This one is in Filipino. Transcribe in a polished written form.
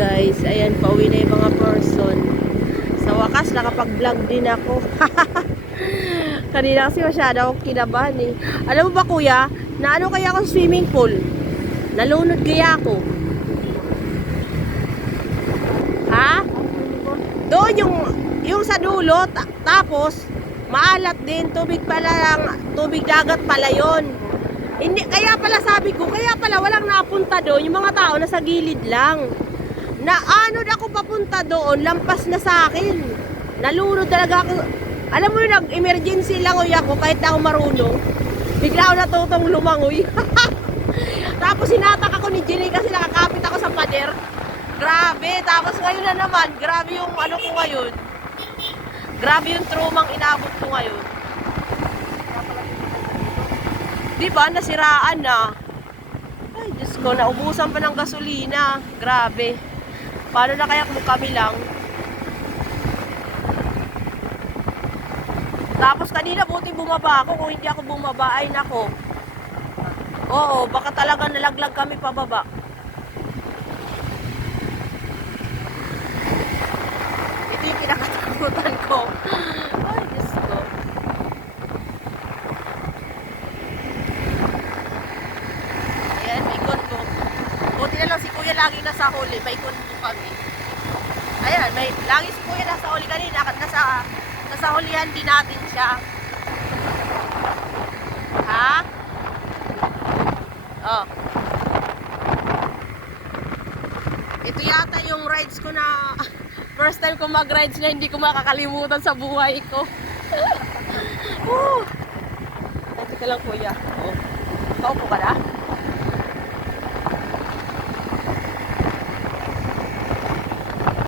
guys, ayan, pauwi na yung mga person. Sa wakas, nakapag-vlog din ako. Kanina kasi masyado akong kinabahan eh. Alam mo ba kuya, na ano kaya ako sa swimming pool? Nalunod kaya ako. Ha? Doon yung sa dulo, tapos maalat din, tubig pala lang, tubig dagat pala yon. Hindi, kaya pala sabi ko, kaya pala walang napunta doon, yung mga tao nasa gilid lang. Na ano na ako papunta doon, lampas na sa akin. Nalunod talaga ako. Alam mo yun, nag-emergency langoy ako kahit na ako marunong. Bigla ako natutong lumangoy. Tapos hinatak ako ni Jenny kasi nakakapit ako sa pader. Grabe, tapos ngayon na naman, grabe yung ano ko ngayon. Grabe yung trumang inabot ko ngayon. Diba, nasiraan na. Ay, Diyos ko, naubusan pa ng gasolina. Grabe. Paano na kaya kung kami lang? Tapos kanina buti bumaba ako. Kung hindi ako bumaba, ay nako. Oo, baka talaga nalaglag kami pababa. Ito yung kinakatakutan ko. Ay, Diyos ko. Ayan, maikot ko. Buti na lang si Kuya lagi nasa huli. Maikot ko kami. Ayan, lagi si Kuya nasa huli kanina. Nasa hulihan din natin siya. Ha? Oh. Ito yata yung rides ko na first time ko mag-rides na hindi ko makakalimutan sa buhay ko. Ito ka lang kuya. Oh. Paupo ka na?